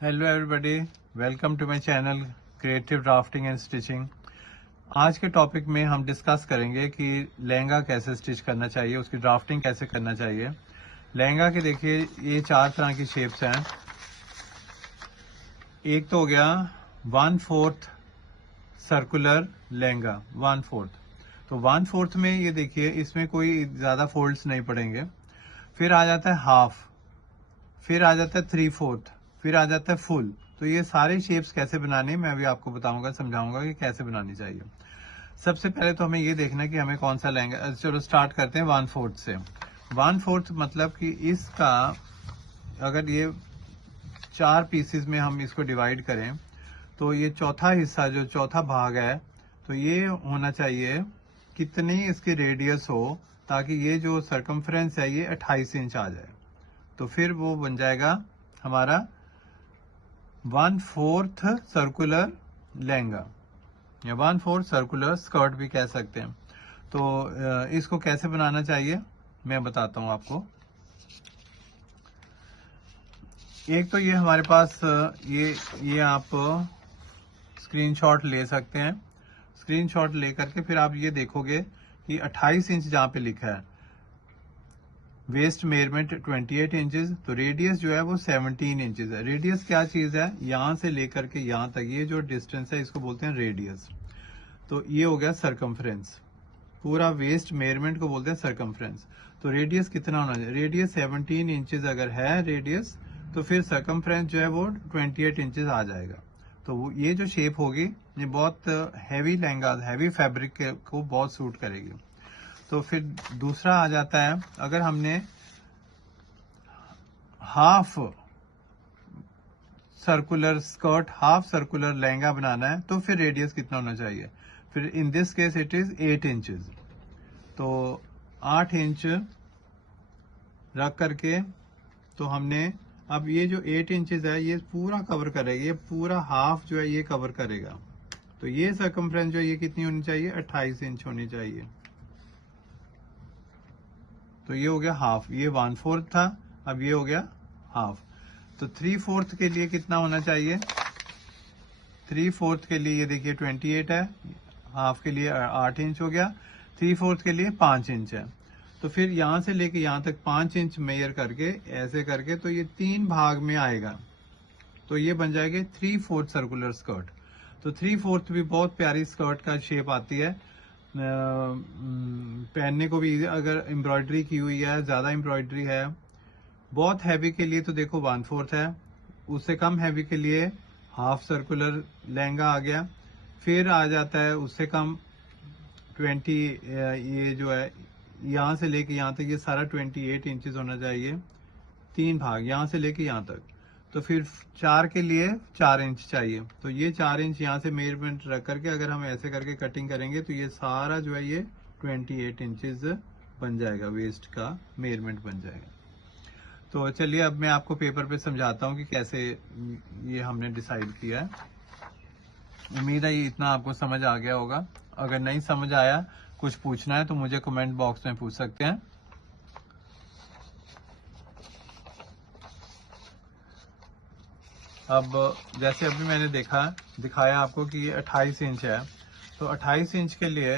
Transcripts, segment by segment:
Hello everybody, welcome to my channel creative drafting and stitching. आज के topic में हम डिस्कस करेंगे कि लहंगा कैसे स्टिच करना चाहिए, उसकी ड्राफ्टिंग कैसे करना चाहिए। लहंगा के देखिए ये 4 तरह की शेप्स हैं। एक तो हो गया 1/4 सर्कुलर लहंगा, 1/4। तो 1/4 में ये देखिए इसमें कोई ज्यादा फोल्ड्स नहीं पड़ेंगे। फिर आ जाता है हाफ, फिर आ जाता है 3/4, फिर आ जाता है फुल। तो ये सारे शेप्स कैसे बनाने मैं अभी आपको बताऊंगा, समझाऊंगा कि कैसे बनानी चाहिए। सबसे पहले तो हमें ये देखना है कि हमें कौन सा लहंगा। चलो स्टार्ट करते हैं 1/4 से। 1/4 मतलब कि इसका अगर ये 4 पीसेस में हम इसको डिवाइड करें तो ये चौथा हिस्सा, जो चौथा भाग है, तो ये होना चाहिए कितनी इसकी रेडियस हो, ताकि ये जो सरकमफ्रेंस है ये 28 इंच आ जाए। तो फिर वो बन जाएगा हमारा 1/4 सर्कुलर लहंगा या 1/4 सर्कुलर स्कर्ट भी कह सकते हैं। तो इसको कैसे बनाना चाहिए मैं बताता हूं आपको। एक तो ये हमारे पास ये आप स्क्रीनशॉट ले सकते हैं। स्क्रीनशॉट लेकर के फिर आप ये देखोगे कि 28 इंच जहां पे लिखा है, वेस्ट मेजरमेंट 28 इंचेस, तो रेडियस जो है वो 17 इंचेस है। रेडियस क्या चीज है, यहां से लेकर के यहां तक ये जो डिस्टेंस है इसको बोलते हैं रेडियस। तो ये हो गया सरकमफ्रेंस, पूरा वेस्ट मेजरमेंट को बोलते हैं सरकमफ्रेंस। तो रेडियस कितना होना चाहिए, रेडियस 17 इंचेस अगर है रेडियस, तो फिर सरकमफ्रेंस जो है वो 28 इंचेस आ जाएगा। तो ये जो शेप होगी ये बहुत हैवी लहंगा, हैवी फैब्रिक को बहुत सूट करेगी। तो फिर दूसरा आ जाता है, अगर हमने half circular skirt, half circular lehenga बनाना है, तो फिर रेडियस कितना होना चाहिए। फिर in this case it is 8 inches. तो 8 इंच रख करके तो हमने अब ये जो 8 इंचेस है ये पूरा कवर करेगा, ये पूरा हाफ जो है ये कवर करेगा। तो ये सर्कमफ्रेंस जो है ये कितनी होनी चाहिए, 28 इंच होनी चाहिए। तो ये हो गया हाफ, ये 1/4 था, अब ये हो गया हाफ। तो 3/4 के लिए कितना होना चाहिए, 3/4 के लिए ये देखिए 28 है, हाफ के लिए 8 इंच हो गया, 3/4 के लिए 5 इंच है। तो फिर यहां से लेके यहां तक 5 इंच मेजर करके ऐसे करके तो ये 3 भाग में आएगा। तो ये बन जाएगी 3/4 सर्कुलर स्कर्ट। तो 3/4 भी बहुत प्यारी स्कर्ट का शेप आती है, पहनने को भी। अगर एम्ब्रॉयडरी की हुई है, ज्यादा एम्ब्रॉयडरी है, बहुत हैवी के लिए तो देखो 1/4 है, उससे कम हैवी के लिए हाफ सर्कुलर लहंगा आ गया। फिर आ जाता है उससे कम 20, ये जो है यहां से लेके यहां तक ये सारा 28 इंचेस होना चाहिए, 3 भाग यहां से लेके यहां तक। तो फिर 4 के लिए 4 इंच चाहिए। तो ये 4 इंच यहाँ से मेजरमेंट रख करके अगर हम ऐसे करके कटिंग करेंगे तो ये सारा जो है ये 28 इंचेस बन जाएगा, वेस्ट का मेजरमेंट बन जाएगा। तो चलिए अब मैं आपको पेपर पे समझाता हूँ कि कैसे ये हमने डिसाइड किया है। उम्मीद है ये इतना आपको समझ आ गया होगा। अगर नहीं समझ आया, कुछ पूछना है तो मुझे कमेंट बॉक्स में पूछ सकते हैं। अब जैसे अभी मैंने दिखाया आपको कि ये 28 इंच है, तो 28 इंच के लिए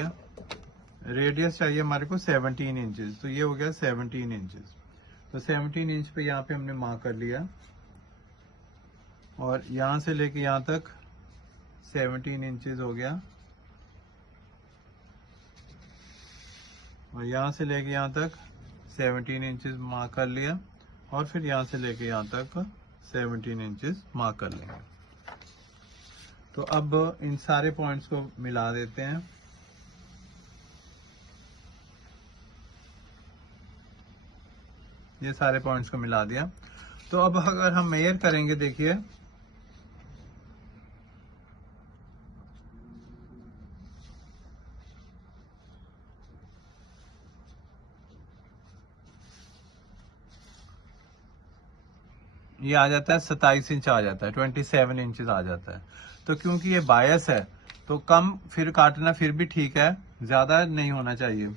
रेडियस चाहिए हमारे को 17 इंचेस। तो ये हो गया 17 इंचेस। तो 17 इंच पे यहाँ पे हमने मार्क कर लिया, और यहां से लेके यहां तक 17 इंचेस हो गया, और यहां से लेके यहां तक 17 इंचेस मार्क कर लिया, और फिर यहां से लेके यहां तक 17 इंचेस मार्क कर लेंगे। तो अब इन सारे पॉइंट्स को मिला देते हैं। ये सारे पॉइंट्स को मिला दिया। तो अब अगर हम मेजर करेंगे, देखिए ये आ जाता है 27 इंच आ जाता है, 27 इंचेस आ जाता है। तो क्योंकि ये बायस है तो कम फिर काटना फिर भी ठीक है, ज्यादा नहीं होना चाहिए।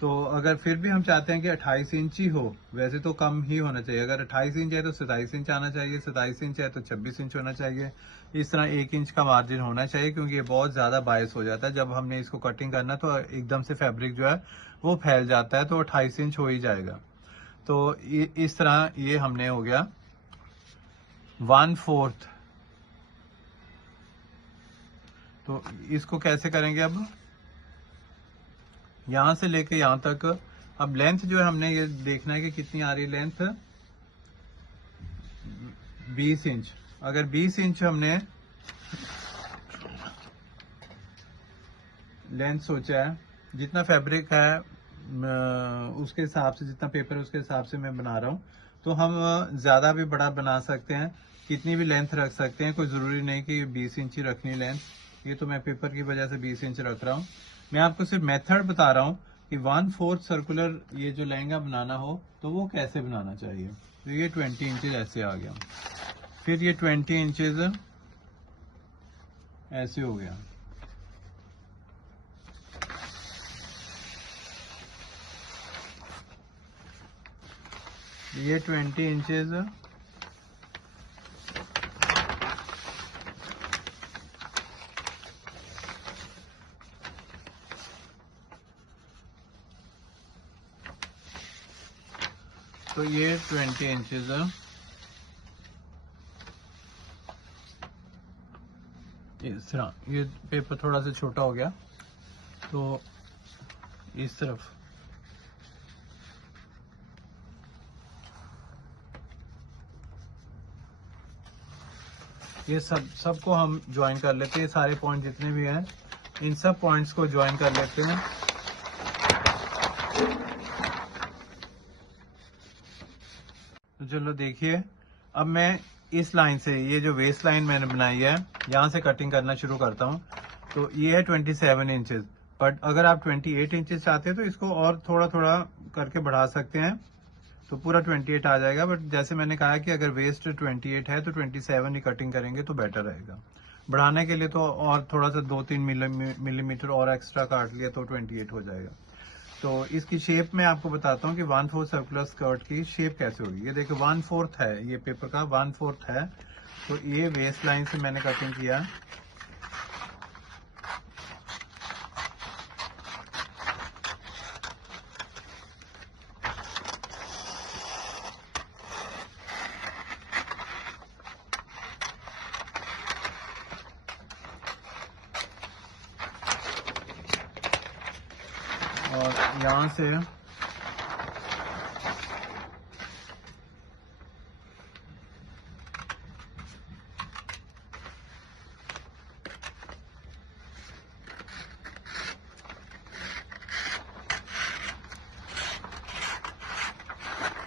तो अगर फिर भी हम चाहते हैं कि 28 इंच ही हो, वैसे तो कम ही होना चाहिए, अगर 28 इंच है तो 27 इंच आना चाहिए, 27 इंच है तो 26 इंच होना चाहिए। इस तरह 1 इंच का मार्जिन होना चाहिए, क्योंकि ये बहुत ज्यादा बायस हो जाता है जब हमने इसको कटिंग करना तो एकदम से फैब्रिक जो है वो फैल जाता है, तो 28 इंच हो ही जाएगा। तो इस तरह ये हमने हो गया 1/4। तो इसको कैसे करेंगे, अब यहां से लेके यहां तक, अब लेंथ जो है हमने ये देखना है कि कितनी आ रही है लेंथ, 20 इंच। अगर 20 इंच हमने लेंथ सोचा है, जितना फैब्रिक है उसके हिसाब से, जितना पेपर है उसके हिसाब से मैं बना रहा हूँ, तो हम ज्यादा भी बड़ा बना सकते हैं, कितनी भी लेंथ रख सकते हैं, कोई जरूरी नहीं कि 20 इंच ही रखनी लेंथ। ये तो मैं पेपर की वजह से 20 इंच रख रहा हूँ। मैं आपको सिर्फ मेथड बता रहा हूँ कि 1/4 सर्कुलर ये जो लहंगा बनाना हो तो वो कैसे बनाना चाहिए। तो ये 20 इंचेज ऐसे आ गया, फिर ये 20 इंचेज ऐसे हो गया, ये 20 इंचेज, तो ये 20 इंचेज इस तरह। ये पेपर थोड़ा सा छोटा हो गया, तो इस तरफ ये सबको हम ज्वाइन कर लेते हैं, सारे पॉइंट जितने भी हैं इन सब पॉइंट्स को ज्वाइन कर लेते हैं। तो चलो देखिए, अब मैं इस लाइन से, ये जो वेस्ट लाइन मैंने बनाई है, यहाँ से कटिंग करना शुरू करता हूँ। तो ये है 27 इंचेस, बट अगर आप 28 इंचेस चाहते हैं तो इसको और थोड़ा थोड़ा करके बढ़ा सकते हैं, तो पूरा 28 आ जाएगा। बट जैसे मैंने कहा कि अगर वेस्ट 28 है तो 27 ही कटिंग करेंगे तो बेटर रहेगा। बढ़ाने के लिए तो और थोड़ा सा 2-3 मिलीमीटर और एक्स्ट्रा काट लिया तो 28 हो जाएगा। तो इसकी शेप मैं आपको बताता हूँ कि 1/4 सर्कुलर स्कर्ट की शेप कैसे होगी। ये देखो 1/4 है, ये पेपर का 1/4 है। तो ये वेस्ट लाइन से मैंने कटिंग किया, और यहाँ से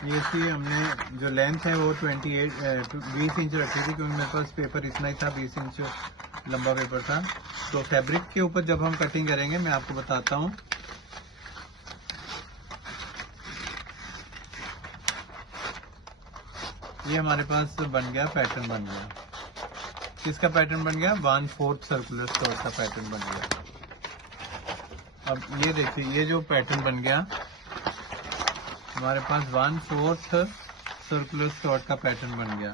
ये थी हमने जो लेंथ है वो 20 इंच रखी थी, क्योंकि मेरे पास पेपर इतना ही था, 20 इंच लंबा पेपर था। तो फैब्रिक के ऊपर जब हम कटिंग करेंगे मैं आपको बताता हूँ। ये हमारे पास बन गया, पैटर्न बन गया। किसका पैटर्न बन गया? 1/4 सर्कुलर स्कर्ट का पैटर्न बन गया। अब ये देखिए, ये जो पैटर्न बन गया हमारे पास 1/4 सर्कुलर स्कर्ट का पैटर्न बन गया।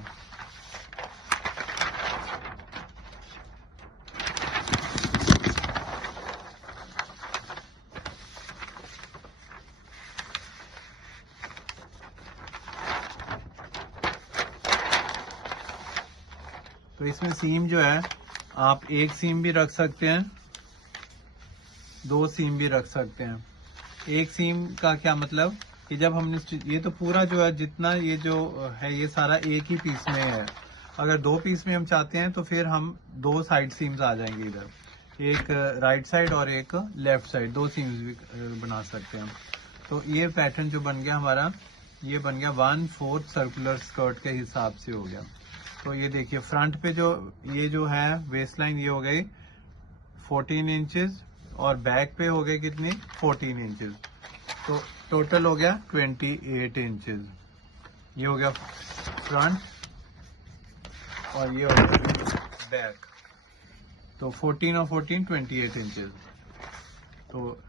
तो इसमें सीम जो है, आप एक सीम भी रख सकते हैं, 2 सीम भी रख सकते हैं। एक सीम का क्या मतलब कि जब हमने ये तो पूरा जो है जितना ये जो है ये सारा एक ही पीस में है। अगर 2 पीस में हम चाहते हैं तो फिर हम 2 साइड सीम्स आ जाएंगे इधर, एक राइट साइड और एक लेफ्ट साइड, 2 सीम्स भी बना सकते हैं। तो ये पैटर्न जो बन गया हमारा, ये बन गया 1/4 सर्कुलर स्कर्ट के हिसाब से हो गया। तो ये देखिए फ्रंट पे जो ये जो है वेस्ट लाइन, ये हो गई 14 इंचेस और बैक पे हो गए कितनी? 14 इंचेस। तो टोटल हो गया 28 इंचेस। ये हो गया फ्रंट और ये हो गया बैक। तो 14 और 14 28 इंचेस। तो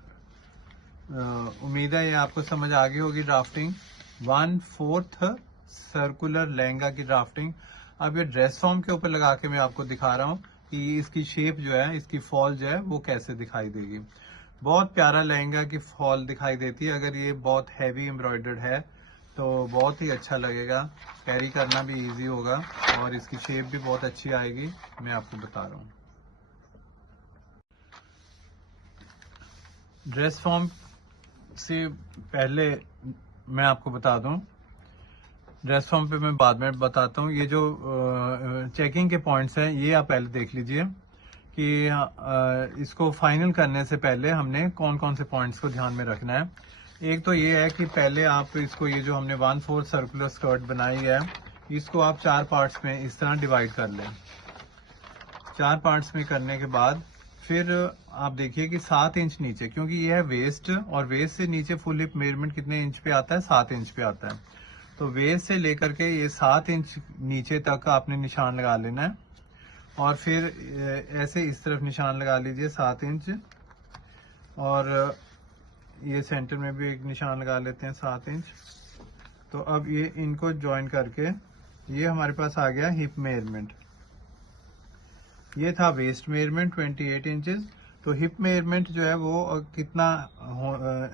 उम्मीद है ये आपको समझ आ गई होगी ड्राफ्टिंग। 1/4 सर्कुलर लहंगा की ड्राफ्टिंग। अब ये ड्रेस फॉर्म के ऊपर लगा के मैं आपको दिखा रहा हूँ कि इसकी शेप जो है, इसकी फॉल जो है वो कैसे दिखाई देगी। बहुत प्यारा लहंगा की फॉल दिखाई देती है। अगर ये बहुत हैवी एम्ब्रॉयडर्ड है तो बहुत ही अच्छा लगेगा, कैरी करना भी इजी होगा और इसकी शेप भी बहुत अच्छी आएगी। मैं आपको बता रहा हूँ। ड्रेस फॉर्म से पहले मैं आपको बता दूं, ड्रेस फॉर्म पे मैं बाद में बताता हूँ। ये जो चेकिंग के पॉइंट्स हैं ये आप पहले देख लीजिए कि इसको फाइनल करने से पहले हमने कौन कौन से पॉइंट्स को ध्यान में रखना है। एक तो ये है कि पहले आप इसको, ये जो हमने 1/4 सर्कुलर स्कर्ट बनाई है, इसको आप 4 पार्ट्स में इस तरह डिवाइड कर लें। 4 पार्ट्स में करने के बाद फिर आप देखिए कि 7 इंच नीचे, क्योंकि ये है वेस्ट और वेस्ट से नीचे फुल हिप मेजरमेंट कितने इंच पे आता है, 7 इंच पे आता है। तो वेस्ट से लेकर के ये 7 इंच नीचे तक आपने निशान लगा लेना है और फिर ऐसे इस तरफ निशान लगा लीजिए 7 इंच, और ये सेंटर में भी एक निशान लगा लेते हैं 7 इंच। तो अब ये इनको ज्वाइन करके ये हमारे पास आ गया हिप मेजरमेंट। ये था वेस्ट मेजरमेंट 28 इंचेस। तो हिप मेजरमेंट जो है वो कितना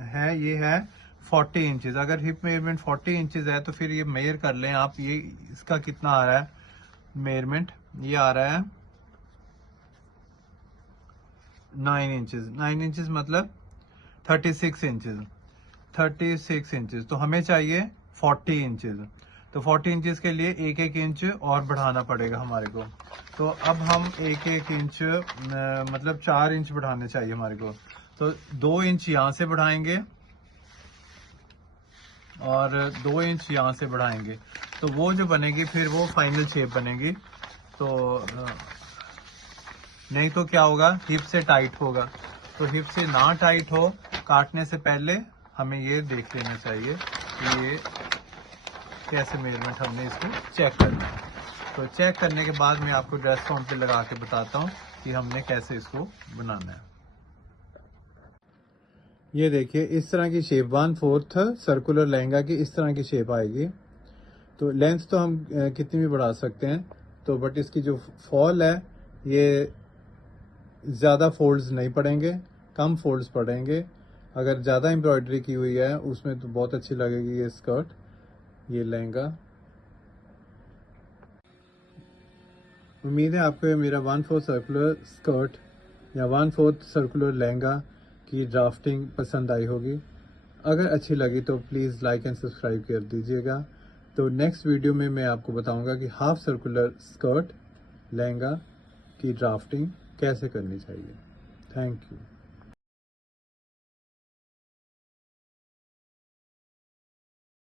है, ये है 40 इंचेस। अगर हिप मेजरमेंट 40 इंचेस है तो फिर ये मेजर कर लें आप, ये इसका कितना आ रहा है मेजरमेंट, ये आ रहा है 9 इंचेस। 9 इंचेस मतलब 36 इंचेस। 36 इंचेस तो हमें चाहिए 40 इंचेस। तो 40 इंचेस के लिए एक एक इंच और बढ़ाना पड़ेगा हमारे को। तो अब हम एक एक इंच मतलब 4 इंच बढ़ाने चाहिए हमारे को। तो 2 इंच यहाँ से बढ़ाएंगे और 2 इंच यहाँ से बढ़ाएंगे, तो वो जो बनेगी फिर वो फाइनल शेप बनेगी। तो नहीं तो क्या होगा, हिप से टाइट होगा। तो हिप से ना टाइट हो, काटने से पहले हमें ये देख लेना चाहिए कि ये कैसे मेजरमेंट हमने इसको चेक करना है। तो चेक करने के बाद मैं आपको ड्रेस फॉर्म पे लगा के बताता हूँ कि हमने कैसे इसको बनाना है। ये देखिए इस तरह की शेप 1/4 सर्कुलर लहंगा की इस तरह की शेप आएगी। तो लेंथ तो हम कितनी भी बढ़ा सकते हैं, तो बट इसकी जो फॉल है ये ज़्यादा फोल्ड्स नहीं पड़ेंगे, कम फोल्ड्स पड़ेंगे। अगर ज़्यादा एम्ब्रॉयडरी की हुई है उसमें तो बहुत अच्छी लगेगी ये स्कर्ट, ये लहंगा। उम्मीद है आपको ये मेरा 1/4 सर्कुलर स्कर्ट या 1/4 सर्कुलर लहंगा की ड्राफ्टिंग पसंद आई होगी। अगर अच्छी लगी तो प्लीज़ लाइक एंड सब्सक्राइब कर दीजिएगा। तो नेक्स्ट वीडियो में मैं आपको बताऊंगा कि हाफ सर्कुलर स्कर्ट लहंगा की ड्राफ्टिंग कैसे करनी चाहिए। Thank you.